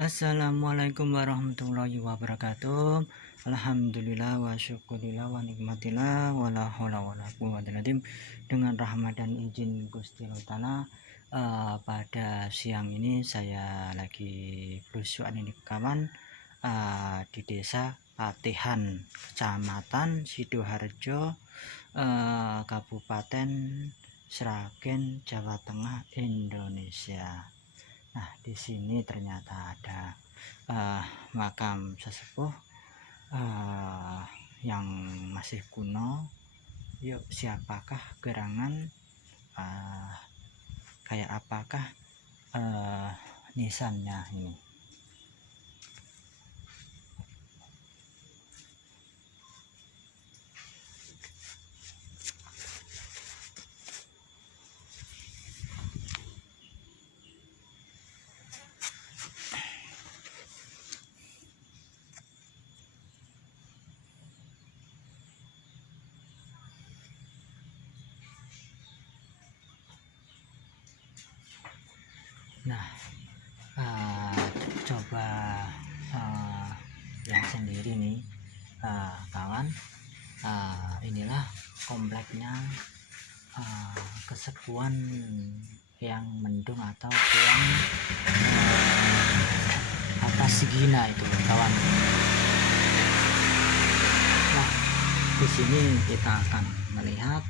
Assalamualaikum warahmatullahi wabarakatuh. Alhamdulillah wa syukurillah wa nikmatillah wa la haula wa la quwwata illa billah. Dengan rahmat dan izin Gusti Allah Ta'ala, pada siang ini saya lagi belusukan ini kawan di desa Patihan, Kecamatan Sidoarjo, Kabupaten Sragen, Jawa Tengah, Indonesia. Nah, di sini ternyata ada makam sesepuh yang masih kuno. Yuk, siapakah gerangan? Kayak apakah nisannya ini? Nah, coba lihat sendiri nih kawan. Inilah kompleknya kesepuan yang mendung atau yang atas segina itu kawan. Nah, di sini kita akan melihat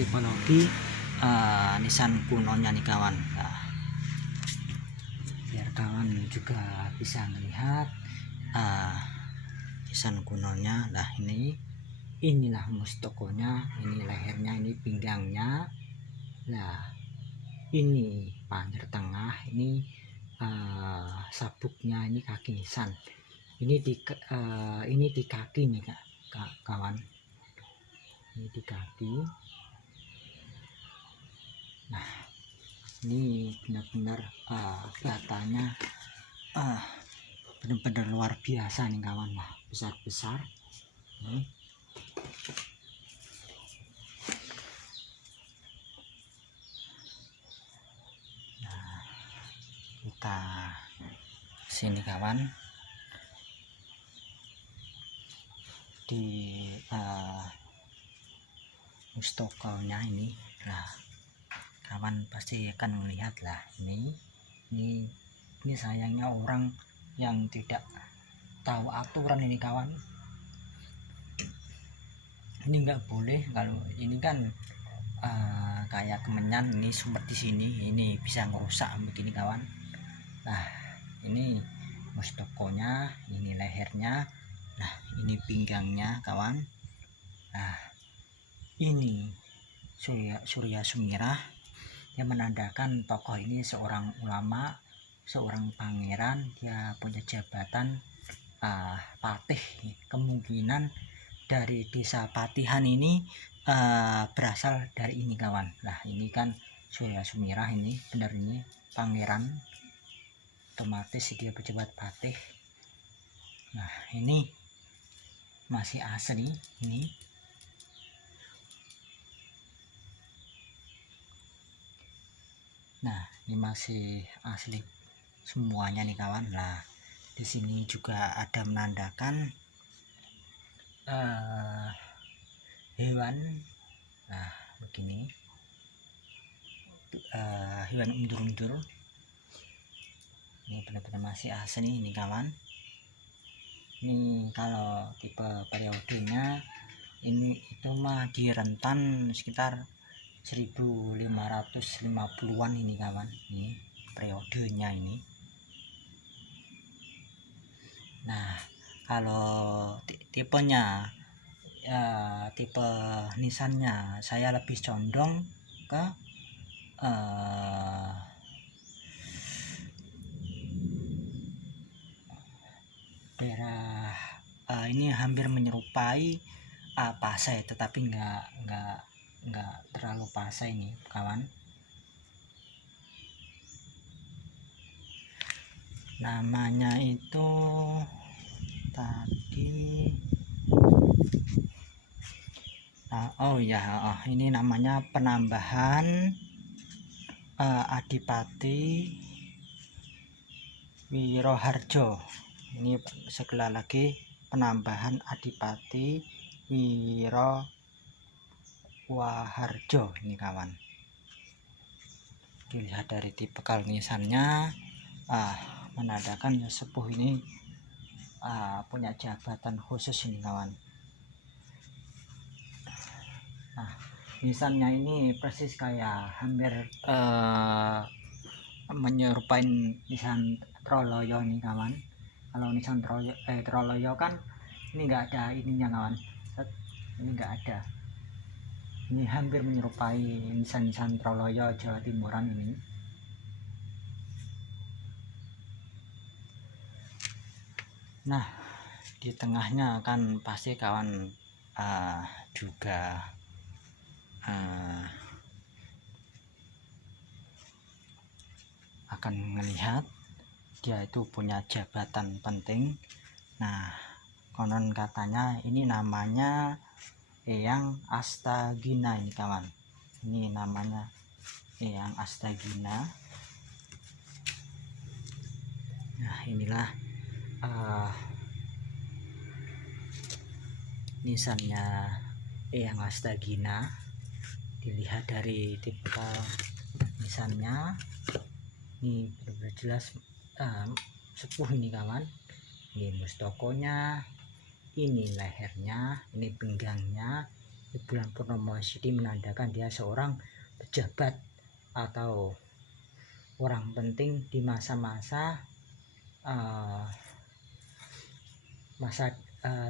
tipologi nisan kunonya nih kawan. Nah, biar kawan juga bisa melihat nisan kunonya. Nah, inilah mustokonya, ini lehernya, ini pinggangnya. Nah, ini panger tengah, ini sabuknya, ini kaki nisan. Ini di kaki nih kawan. Ini di kaki. Nah, ini benar-benar kelihatannya benar-benar luar biasa nih kawan. Nah, besar-besar. Nah, kita sini kawan, di mustokonya ini. Nah, kawan pasti akan melihat lah, ini sayangnya orang yang tidak tahu aturan ini kawan. Ini nggak boleh, kalau ini kan kayak kemenyan, ini seperti sini, ini bisa ngerusak begini kawan. Nah, ini mustokonya, ini lehernya, nah ini pinggangnya kawan. Nah, ini Surya Sumirah yang menandakan tokoh ini seorang ulama, seorang pangeran. Dia punya jabatan patih. Kemungkinan dari desa Patihan ini berasal dari ini kawan. Nah, ini kan Surya Sumirah, ini benar, ini pangeran, otomatis dia pejabat patih. Nah, ini masih asli ini. Nah, ini masih asli semuanya nih kawan. Nah, di sini juga ada menandakan hewan. Nah, begini, hewan undur-undur. Ini benar-benar masih asli ini kawan. Ini kalau tipe periodenya ini itu mah di rentan sekitar 1550-an ini kawan. Ini periodenya ini. Nah, kalau tipenya tipe nisannya saya lebih condong ke daerah ini hampir menyerupai Pasai, tetapi nggak terlalu Pasai ini kawan. Namanya itu tadi ini namanya penambahan Adipati Wiroharjo. Ini sekali lagi penambahan Adipati Wirowaharjo ini kawan. Dilihat dari tipikal nisannya, menandakan sepuh ini punya jabatan khusus ini kawan. Nah, nisannya ini persis kayak hampir menyerupai nisan Troloyo nih kawan. Kalau nisan Troloyo kan ini enggak ada ininya kawan. Ini enggak ada. Ini hampir menyerupai nisan-nisan Troloyo Jawa Timuran ini. Nah, di tengahnya kan pasti kawan juga akan melihat dia itu punya jabatan penting. Nah, konon katanya ini namanya Eyang Astagina ini kawan. Ini namanya Eyang Astagina. Nah, inilah nisannya Eyang Astagina. Dilihat dari tipikal nisannya, ini benar-benar jelas sepuh ini kawan. Ini mustokonya, ini lehernya, ini pinggangnya. Di bulan Purnomo Masidi menandakan dia seorang pejabat atau orang penting di masa-masa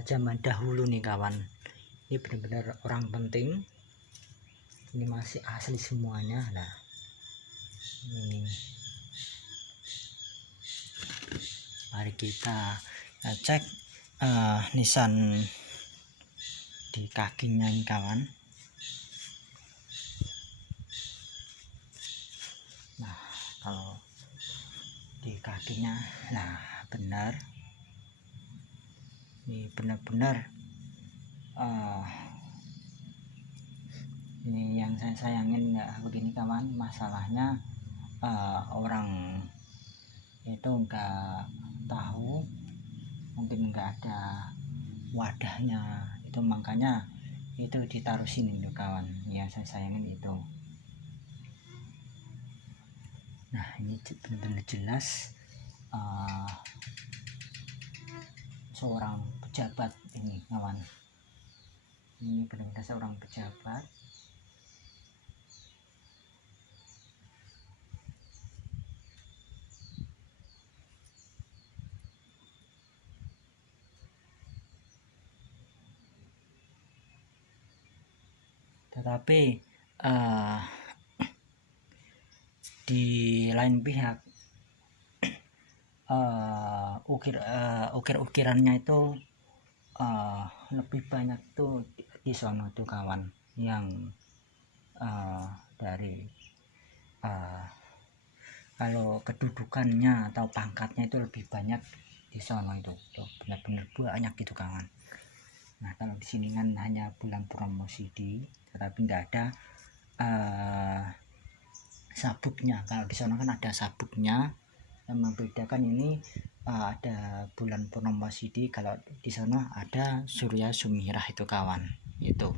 zaman dahulu nih kawan. Ini benar-benar orang penting. Ini masih asli semuanya. Nah, ini mari kita cek nisan di kakinya ini kawan. Nah, kalau di kakinya, nah benar, ini benar-benar ini yang saya sayangin nggak begini kawan. Masalahnya orang itu nggak tahu, mungkin nggak ada wadahnya, itu makanya itu ditaruh sini loh kawan. Ya, saya sayangin itu. Nah, ini benar-benar jelas seorang pejabat ini kawan. Ini benar-benar seorang pejabat. Tetapi di lain pihak ukir-ukirannya itu lebih banyak tuh di sono tuh kawan, yang dari kalau kedudukannya atau pangkatnya itu lebih banyak di sono itu benar-benar banyak gitu kawan. Nah, kalau di sini kan hanya bulan Purnomo Masidi, tetapi nggak ada sabuknya. Kalau di sana kan ada sabuknya. Yang membedakan ini ada bulan Purnomo Masidi, kalau di sana ada Surya Sumirah itu kawan. Itu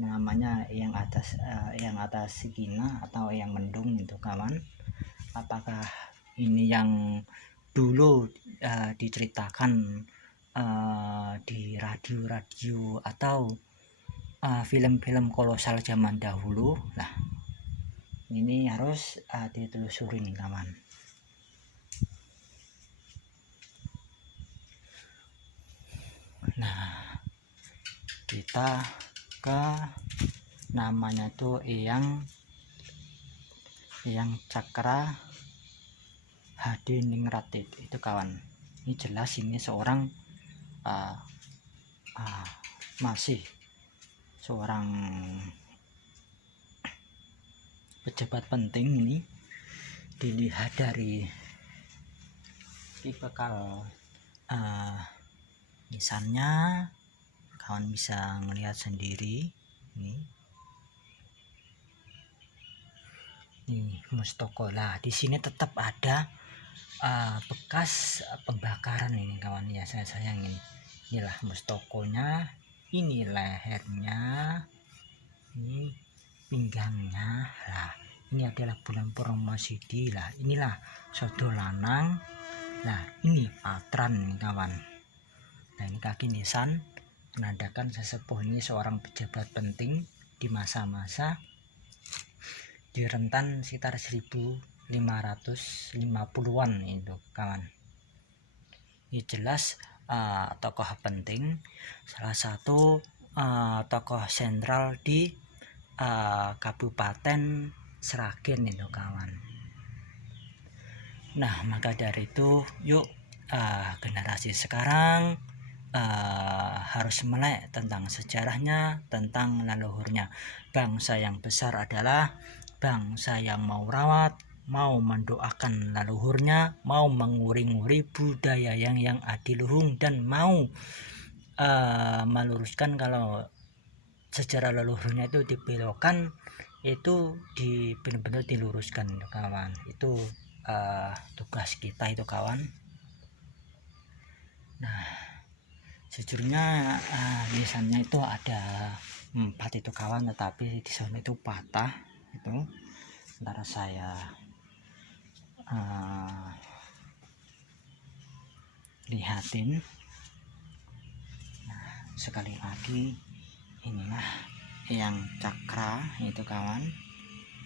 namanya yang atas Sigina atau yang mendung itu kawan. Apakah ini yang dulu diceritakan di radio-radio atau film-film kolosal zaman dahulu? Nah, ini harus ditelusuri nih kawan. Nah, kita ke namanya tuh Eyang Cakra Hadiningrat itu kawan. Ini jelas ini seorang masih seorang pejabat penting. Ini dilihat dari tipikal nisannya, kawan bisa melihat sendiri. Ini mustoko lah. Di sini tetap ada bekas pembakaran ini kawan ya, saya sayangin. Inilah mustokonya, ini lehernya, ini pinggangnya. Lah ini adalah bulan purnama sidi. Lah inilah sodo lanang. Nah ini patran kawan. Nah ini kaki nisan menandakan sesepuh ini seorang pejabat penting di masa-masa di rentan sekitar 1550-an itu kawan. Ini jelas tokoh penting, salah satu tokoh sentral di Kabupaten Sragen itu kawan. Nah maka dari itu yuk generasi sekarang harus melek tentang sejarahnya, tentang leluhurnya. Bangsa yang besar adalah bangsa yang mau rawat, mau mendoakan leluhurnya, mau menguri-nguri budaya yang adiluhung, dan mau meluruskan kalau sejarah leluhurnya itu dibelokkan, itu benar-benar diluruskan kawan. Itu tugas kita itu kawan. Nah sejujurnya nisannya itu ada 4 itu kawan, tetapi di sana itu patah itu. Ntar saya lihatin. Nah sekali lagi inilah yang cakra itu kawan,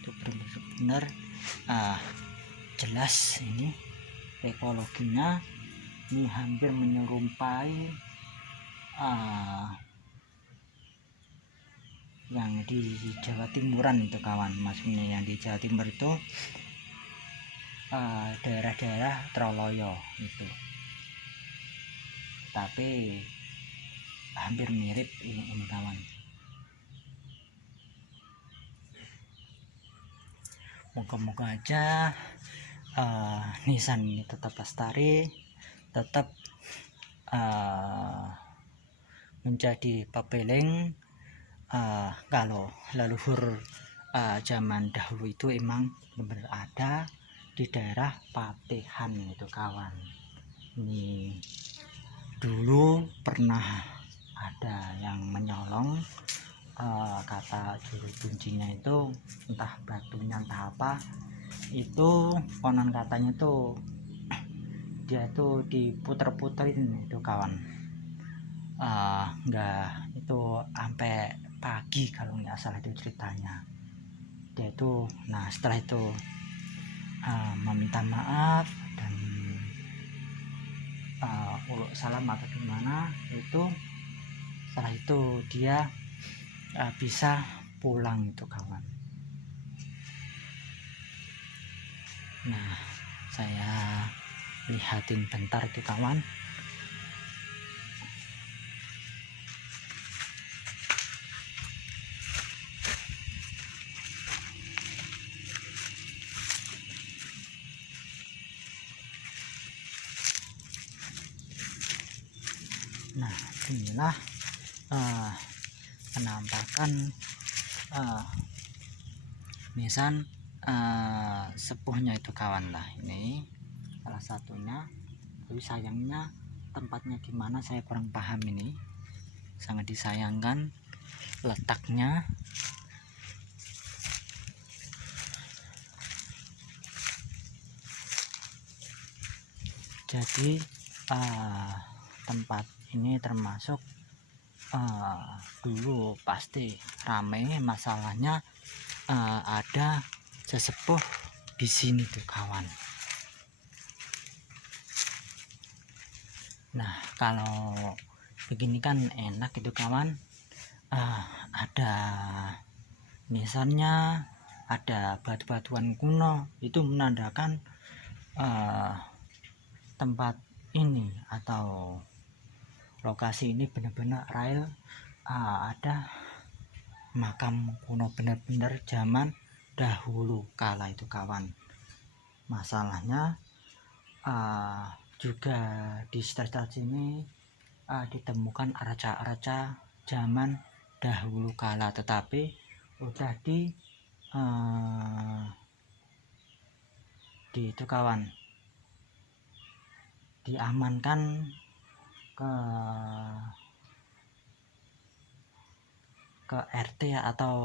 itu benar-benar jelas. Ini ekologinya ini hampir menyerupai yang di Jawa Timuran itu kawan. Maksudnya yang di Jawa Timur itu daerah-daerah Troloyo itu, tapi hampir mirip ini kawan. Moga-moga aja nisan ini tetap lestari, tetap menjadi pepeling. Kalau leluhur zaman dahulu itu emang benar ada di daerah Patihan itu kawan. Ini dulu pernah ada yang menyolong, kata juru kuncinya itu entah batunya entah apa, itu konon katanya tuh dia tuh diputer-puterin itu kawan. Enggak, itu sampai pagi kalau nggak salah itu ceritanya. Dia itu setelah itu meminta maaf dan uluk salam atau gimana itu. Setelah itu dia bisa pulang itu kawan. Nah saya lihatin bentar itu kawan. Nah inilah penampakan nisan sepuhnya itu kawan. Lah ini salah satunya, tapi sayangnya tempatnya gimana saya kurang paham. Ini sangat disayangkan letaknya. Jadi tempat ini termasuk dulu pasti ramai, masalahnya ada sesepuh di sini tuh kawan. Nah kalau begini kan enak itu kawan, ada nisannya, ada batu-batuan kuno, itu menandakan tempat ini atau lokasi ini benar-benar real, ada makam kuno benar-benar zaman dahulu kala itu kawan. Masalahnya juga di sekitar sini ditemukan arca-arca zaman dahulu kala, tetapi udah di itu kawan, diamankan ke RT atau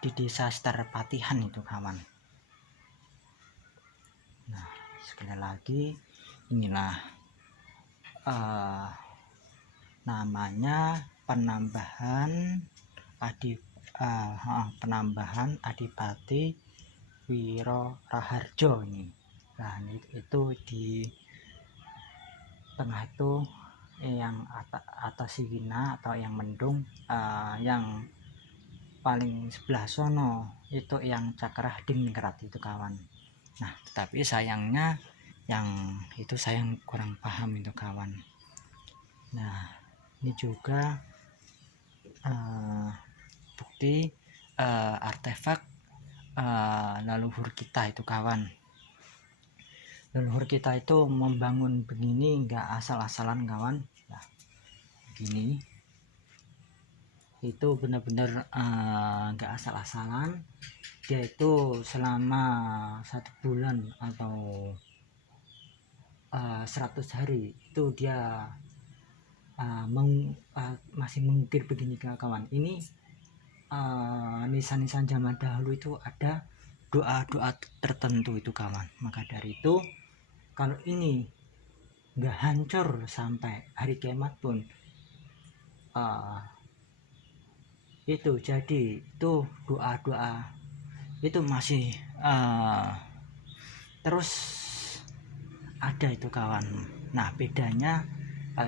di desa Seterpatihan itu kawan. Nah, sekali lagi inilah namanya penambahan Adipati Wiro Raharjo ini. Nah, itu di tengah itu yang atas Siwina atau yang mendung, yang paling sebelah sono itu yang Cakrah Dingrat itu kawan. Nah, tetapi sayangnya yang itu saya kurang paham itu kawan. Nah, ini juga bukti artefak leluhur kita itu kawan. Leluhur kita itu membangun begini nggak asal-asalan kawan. Nah, begini itu benar-benar nggak asal-asalan. Dia itu selama 1 bulan atau 100 hari itu dia masih mengukir begini kawan. Ini nisan-nisan zaman dahulu itu ada doa-doa tertentu itu kawan. Maka dari itu kalau ini nggak hancur sampai hari kiamat pun, itu jadi itu doa-doa itu masih terus ada itu kawan. Nah, bedanya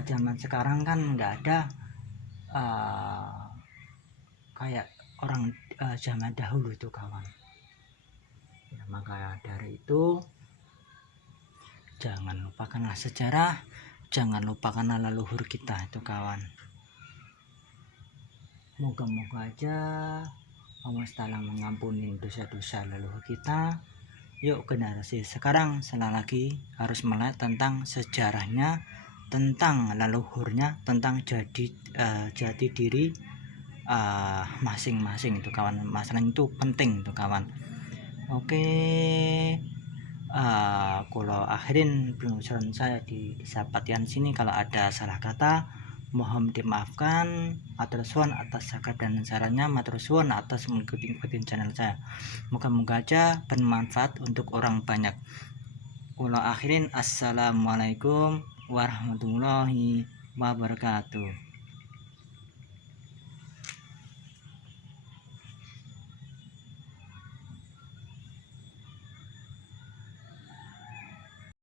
zaman sekarang kan nggak ada kayak orang zaman dahulu itu kawan. Ya, maka dari itu jangan lupakanlah sejarah, jangan lupakanlah leluhur kita itu kawan. Moga-moga aja Allah Ta'ala mengampuni dosa-dosa leluhur kita. Yuk generasi sekarang sekali lagi harus melihat tentang sejarahnya, tentang leluhurnya, tentang jati diri masing-masing itu kawan. Masalah itu penting itu kawan. Oke, kalau akhirin penulisan saya di Desa Patihan sini, kalau ada salah kata mohon dimaafkan. Atur suwun atas zakat dan sarannya, matur suwun atas mengikuti channel saya. Moga-moga aja bermanfaat untuk orang banyak. Kula akhirin, assalamualaikum warahmatullahi wabarakatuh.